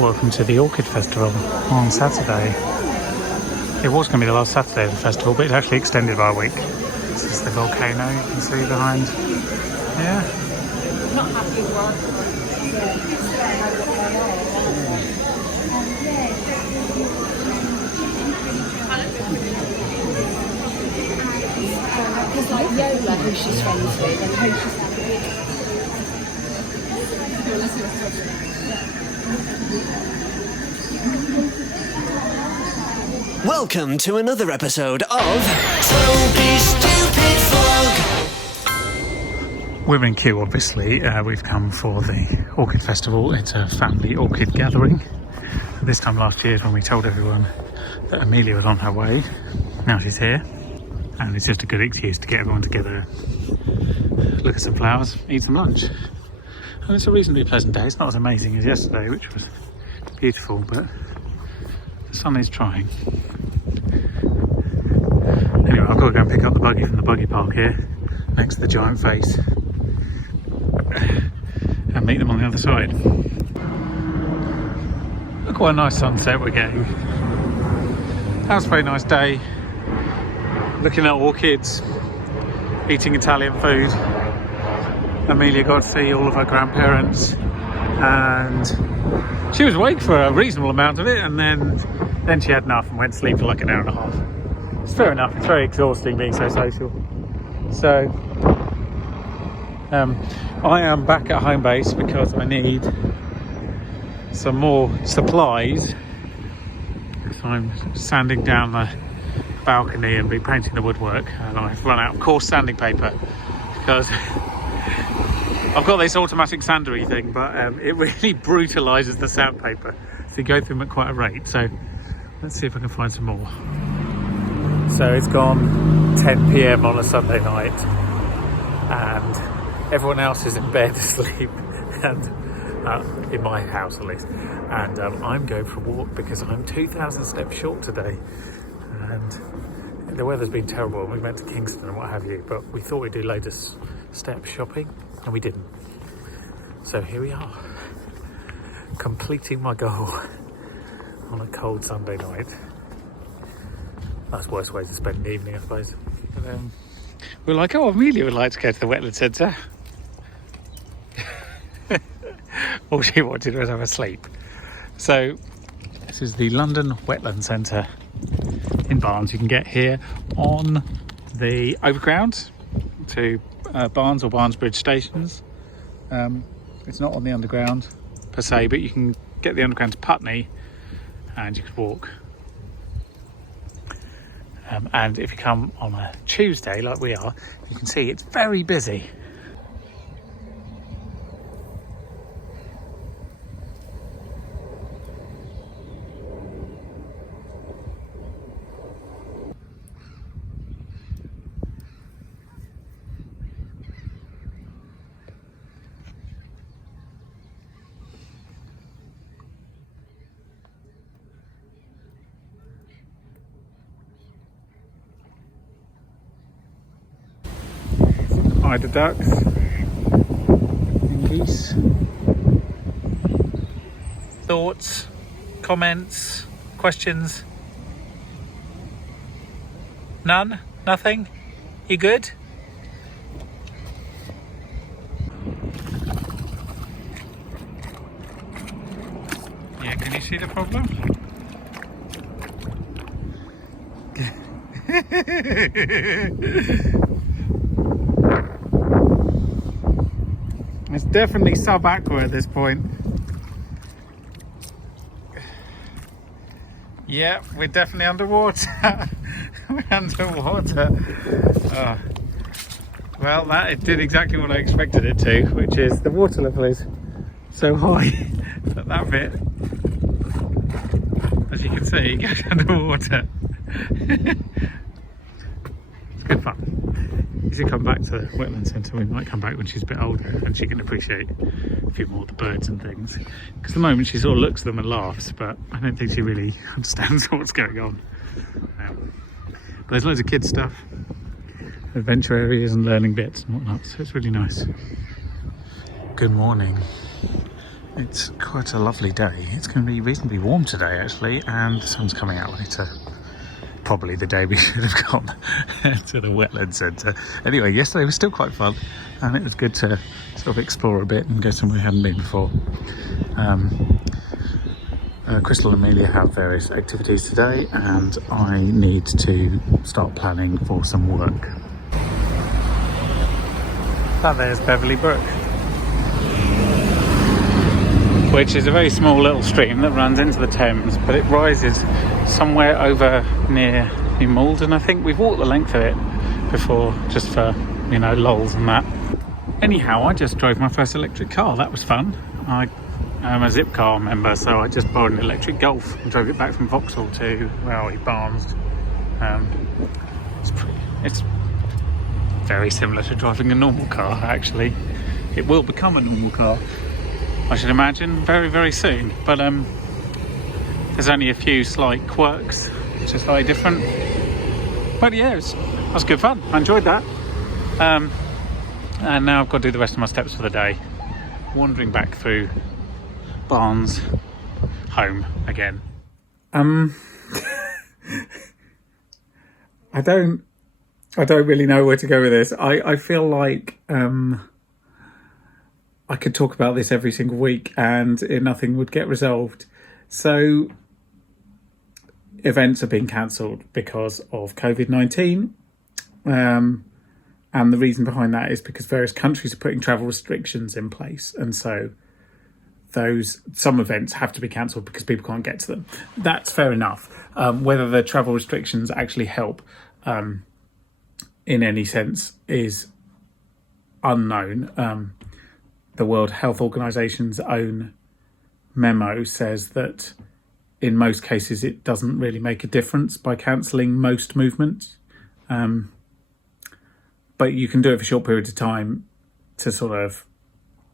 Welcome to the Orchid Festival on Saturday. It was going to be the last Saturday of the festival, but it's actually extended by a week. This is the volcano you can see behind. Yeah. Not happy with one. It's like Yola, who she's friends with, and who she's Welcome to another episode of Toby's Stupid Vlog. We're in queue, obviously. We've come for the Orchid Festival. It's a family orchid gathering. This time last year is when we told everyone that Amelia was on her way. Now she's here. And it's just a good excuse to get everyone together, look at some flowers, eat some lunch. And it's a reasonably pleasant day. It's not as amazing as yesterday, which was beautiful, but the sun is trying. Anyway, I've got to go and pick up the buggy from the buggy park here, next to the giant face, and meet them on the other side. Look what a nice sunset we're getting. That was a very nice day. Looking at orchids, eating Italian food. Amelia got to see all of her grandparents, and she was awake for a reasonable amount of it, and then she had enough and went to sleep for like an hour and a half. It's fair enough, it's very exhausting being so social. So I am back at home base because I need some more supplies, because I'm sanding down the balcony and repainting the woodwork, and I've run out of coarse sanding paper because I've got this automatic sandery thing, but it really brutalises the sandpaper, so you go through them at quite a rate. So let's see if I can find some more. So it's gone 10 p.m. on a Sunday night and everyone else is in bed asleep, and in my house at least, and I'm going for a walk because I'm 2,000 steps short today, and the weather's been terrible and we went to Kingston and what have you, but we thought we'd do loads of step shopping and we didn't. So here we are, completing my goal on a cold Sunday night. That's the worst way to spend the evening, I suppose. But, we're like, oh, Amelia would like to go to the Wetland Centre. All she wanted was have a sleep. So this is the London Wetland Centre in Barnes. You can get here on the overground to Barnes or Barnesbridge stations. It's not on the underground per se, but you can get the underground to Putney and you could walk. And if you come on a Tuesday like we are, you can see it's very busy. Eider ducks and geese. Thoughts, comments, questions? None? Nothing? You good? Yeah, can you see the problem? It's definitely sub-aqua at this point. Yeah, we're definitely underwater. We're underwater. Oh. Well, that it did exactly what I expected it to, which is the water level is so high that bit, as you can see, goes underwater. It's good fun. You should come back to the Wetland Centre. We might come back when she's a bit older and she can appreciate a few more of the birds and things. Because at the moment she sort of looks at them and laughs, but I don't think she really understands what's going on. But there's loads of kids stuff, adventure areas and learning bits and whatnot, so it's really nice. Good morning. It's quite a lovely day. It's going to be reasonably warm today actually, and the sun's coming out later. Probably the day we should have gone to the Wetland Centre. Anyway, yesterday was still quite fun, and it was good to sort of explore a bit and go somewhere we hadn't been before. Crystal and Amelia have various activities today, and I need to start planning for some work. That there's Beverley Brook, which is a very small little stream that runs into the Thames, but it rises somewhere over near New Malden, I think. We've walked the length of it before, just for, you know, lols and that. Anyhow, I just drove my first electric car. That was fun. I am a Zipcar member, so I just borrowed an electric Golf and drove it back from Vauxhall to, where are we, Barnes. It's very similar to driving a normal car, actually. It will become a normal car, I should imagine, very, very soon. But there's only a few slight quirks, which is slightly different. But yeah, it was good fun. I enjoyed that. And now I've got to do the rest of my steps for the day. Wandering back through Barnes, home again. I don't really know where to go with this. I feel like I could talk about this every single week and nothing would get resolved. So events are being cancelled because of COVID-19. And the reason behind that is because various countries are putting travel restrictions in place. And so some events have to be cancelled because people can't get to them. That's fair enough. Whether the travel restrictions actually help in any sense is unknown. The World Health Organization's own memo says that in most cases it doesn't really make a difference by cancelling most movements. But you can do it for short periods of time to sort of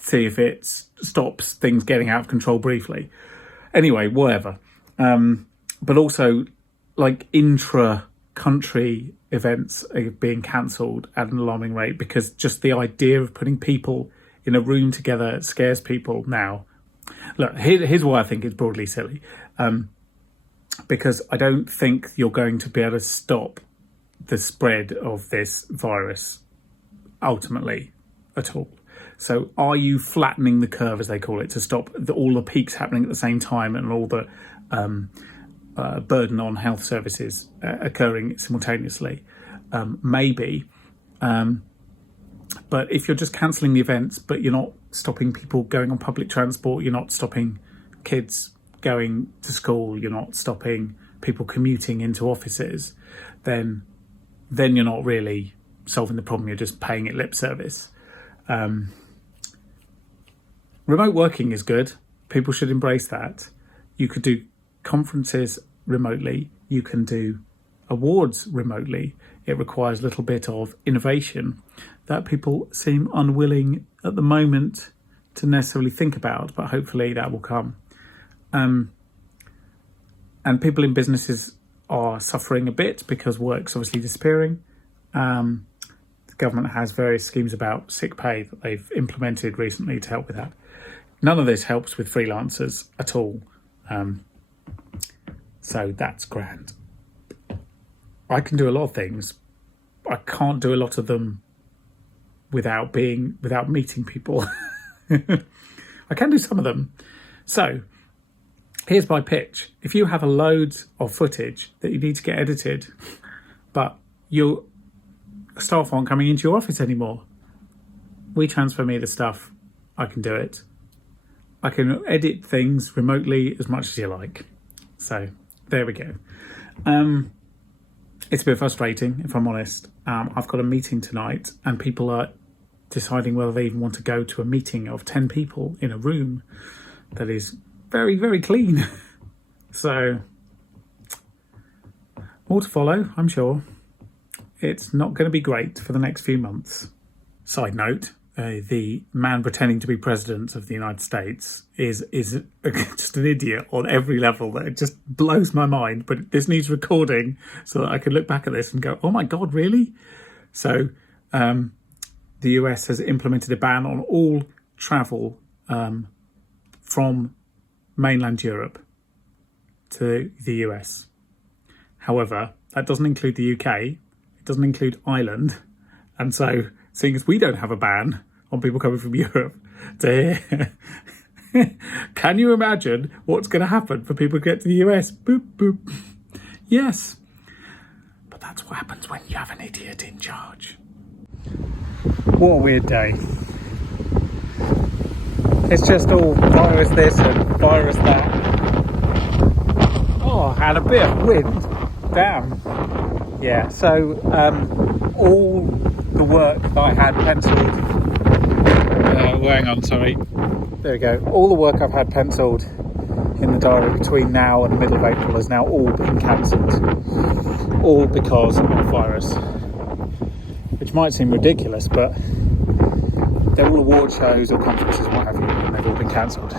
see if it stops things getting out of control briefly. Anyway, whatever. But also, like, intra-country events are being cancelled at an alarming rate because just the idea of putting people in a room together scares people now. Look, here's why I think it's broadly silly. Because I don't think you're going to be able to stop the spread of this virus ultimately at all. So are you flattening the curve, as they call it, to stop all the peaks happening at the same time and all the burden on health services occurring simultaneously? Maybe. But if you're just cancelling the events, but you're not stopping people going on public transport, you're not stopping kids going to school, you're not stopping people commuting into offices, then you're not really solving the problem, you're just paying it lip service. Remote working is good. People should embrace that. You could do conferences remotely. You can do awards remotely. It requires a little bit of innovation that people seem unwilling at the moment to necessarily think about, but hopefully that will come. And people in businesses are suffering a bit because work's obviously disappearing. The government has various schemes about sick pay that they've implemented recently to help with that. None of this helps with freelancers at all. So that's grand. I can do a lot of things. I can't do a lot of them without meeting people. I can do some of them. So here's my pitch. If you have a load of footage that you need to get edited, but your staff aren't coming into your office anymore, transfer me the stuff. I can do it. I can edit things remotely as much as you like. So there we go. It's a bit frustrating, if I'm honest. I've got a meeting tonight and people are deciding whether they even want to go to a meeting of 10 people in a room that is very, very clean. So more to follow, I'm sure. It's not going to be great for the next few months. Side note, the man pretending to be president of the United States is just an idiot on every level. That it just blows my mind. But this needs recording so that I can look back at this and go, oh my God, really? So the US has implemented a ban on all travel from mainland Europe to the US. However, that doesn't include the UK, it doesn't include Ireland, and so seeing as we don't have a ban on people coming from Europe to here, can you imagine what's going to happen for people to get to the US? Boop, boop. Yes. But that's what happens when you have an idiot in charge. What a weird day. It's just all virus this and virus that. Oh, and a bit of wind. Damn. Yeah, so all the work that I had penciled... hang on, sorry. There we go. All the work I've had penciled in the diary between now and the middle of April has now all been cancelled. All because of virus. Which might seem ridiculous, but they're all award shows or conferences and what have you, and they've all been cancelled.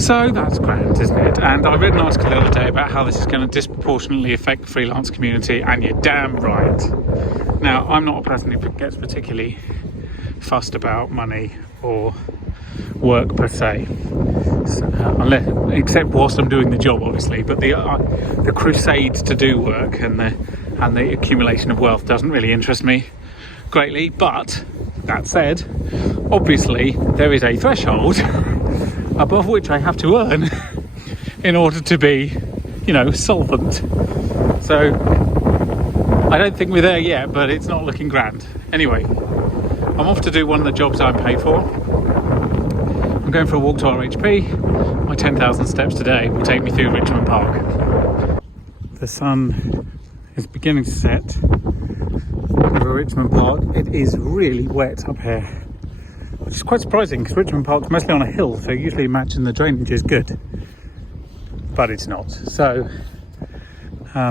So that's grand, isn't it? And I read an article the other day about how this is going to disproportionately affect the freelance community, and you're damn right. Now, I'm not a person who gets particularly fussed about money or work per se, except whilst I'm doing the job, obviously. But the crusade to do work and the accumulation of wealth doesn't really interest me greatly. But that said, obviously there is a threshold above which I have to earn in order to be, solvent. So I don't think we're there yet, but it's not looking grand. Anyway, I'm off to do one of the jobs I'm paid for. I'm going for a walk to RHP. My 10,000 steps today will take me through Richmond Park. The sun is beginning to set over Richmond Park. It is really wet up here, which is quite surprising because Richmond Park's mostly on a hill, so you usually imagine the drainage is good, but it's not. So I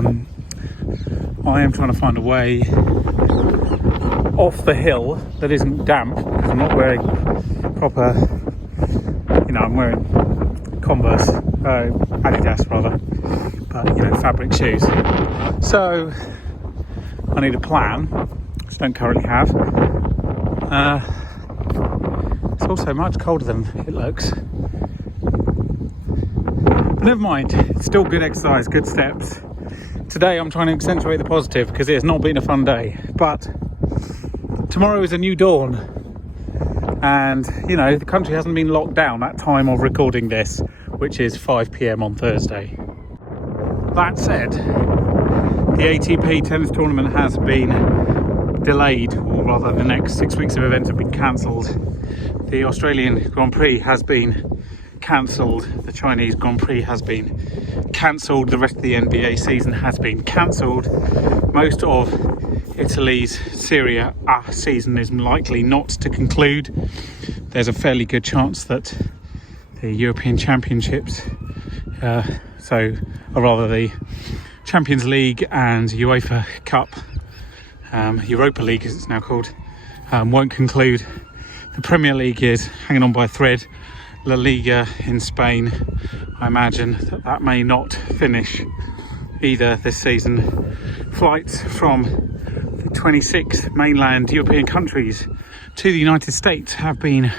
am trying to find a way off the hill that isn't damp, because I'm not wearing proper, I'm wearing Converse, Adidas rather, but fabric shoes. So I need a plan, which I don't currently have. It's also much colder than it looks. But never mind, it's still good exercise, good steps. Today I'm trying to accentuate the positive because it has not been a fun day, but tomorrow is a new dawn, and the country hasn't been locked down at time of recording this, which is 5 p.m. on Thursday. That said, the ATP tennis tournament has been delayed, or rather the next 6 weeks of events have been cancelled. The Australian Grand Prix has been cancelled, the Chinese Grand Prix has been cancelled, the rest of the NBA season has been cancelled. Most of Italy's Serie A season is likely not to conclude. There's a fairly good chance that the European Championships, the Champions League and UEFA Cup, Europa League as it's now called, won't conclude. The Premier League is hanging on by a thread. La Liga in Spain, I imagine that may not finish either this season. Flights from the 26 mainland European countries to the United States have been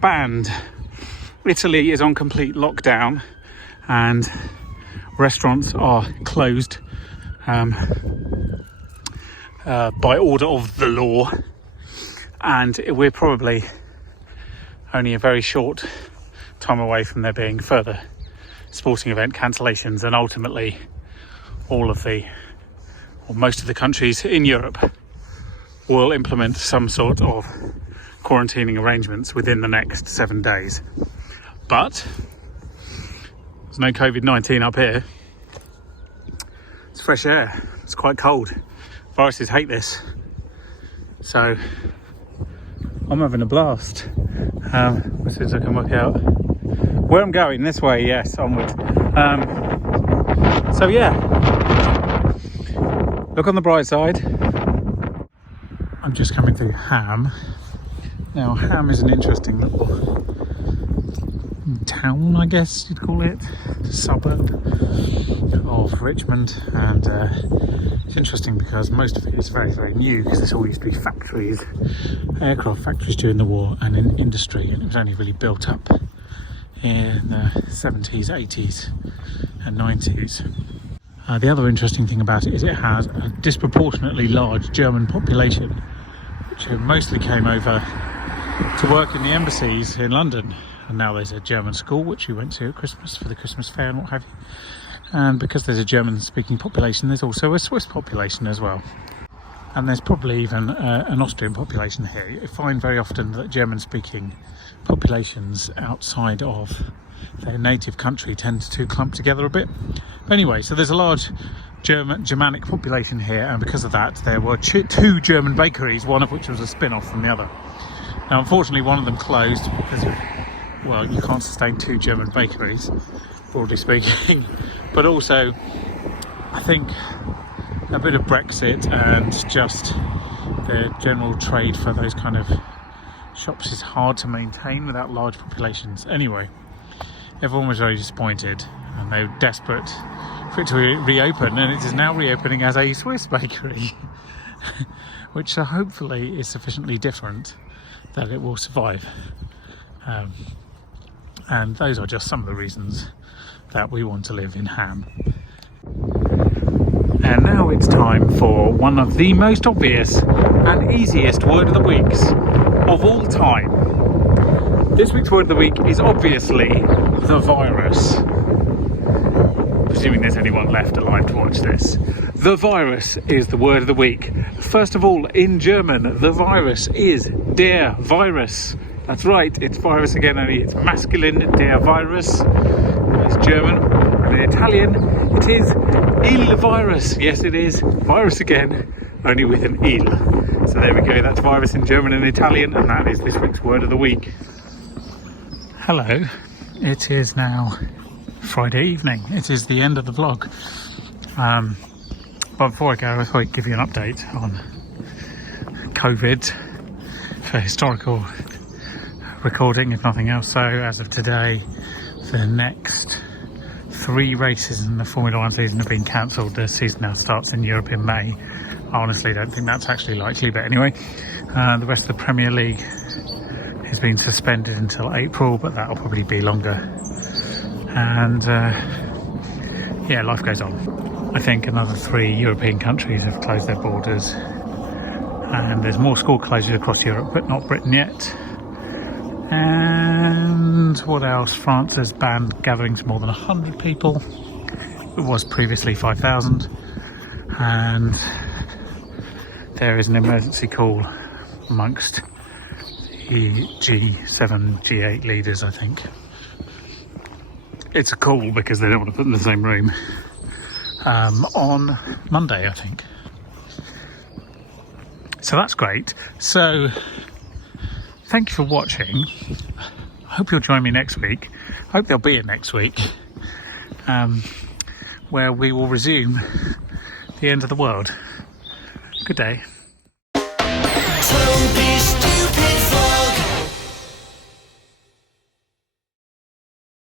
banned. Italy is on complete lockdown and restaurants are closed by order of the law, and we're probably only a very short time away from there being further sporting event cancellations, and ultimately most of the countries in Europe will implement some sort of quarantining arrangements within the next 7 days. But there's no COVID-19 up here. It's fresh air, it's quite cold. Viruses hate this, so I'm having a blast. As soon as I can work out where I'm going, this way, yes, onward. So yeah, look on the bright side. I'm just coming through Ham. Now, Ham is an interesting little town, I guess you'd call it, suburb of Richmond, and it's interesting because most of it is very, very new, because this all used to be factories, aircraft factories during the war, and in industry, and it was only really built up in the 70s, 80s and 90s. The other interesting thing about it is it has a disproportionately large German population, which mostly came over to work in the embassies in London. And now there's a German school which we went to at Christmas for the Christmas fair and what have you. And because there's a German speaking population, there's also a Swiss population as well. And there's probably even an Austrian population here. You find very often that German speaking populations outside of their native country tend to clump together a bit. But anyway, so there's a large Germanic population here, and because of that there were two German bakeries, one of which was a spin-off from the other. Now unfortunately one of them closed because, well, you can't sustain two German bakeries, broadly speaking. But also I think a bit of Brexit and just the general trade for those kind of shops is hard to maintain without large populations. Anyway, everyone was very disappointed and they were desperate for it to reopen, and it is now reopening as a Swiss bakery which hopefully is sufficiently different that it will survive. And those are just some of the reasons that we want to live in Ham. And now it's time for one of the most obvious and easiest word of the weeks of all time. This week's word of the week is obviously the virus. Presuming there's anyone left alive to watch this. The virus is the word of the week. First of all, in German, the virus is der Virus. That's right, it's virus again, only it's masculine, der Virus. It's German. And in Italian, it is il virus. Yes, it is virus again, only with an il. So there we go, that's virus in German and Italian, and that is this week's word of the week. Hello, it is now Friday evening. It is the end of the vlog. But before I go, I thought I'd give you an update on COVID for historical recording, if nothing else. So as of today, the next 3 races in the Formula 1 season have been cancelled. The season now starts in Europe in May. I honestly don't think that's actually likely, but anyway, the rest of the Premier League has been suspended until April, but that'll probably be longer. And yeah, life goes on. I think another 3 European countries have closed their borders, and there's more school closures across Europe, but not Britain yet. And what else? France has banned gatherings more than 100 people. It was previously 5,000. And there is an emergency call amongst the G7, G8 leaders, I think. It's a call because they don't want to put them in the same room. On Monday, I think. So that's great. So thank you for watching. I hope you'll join me next week. I hope they'll be here next week, where we will resume the end of the world. Good day.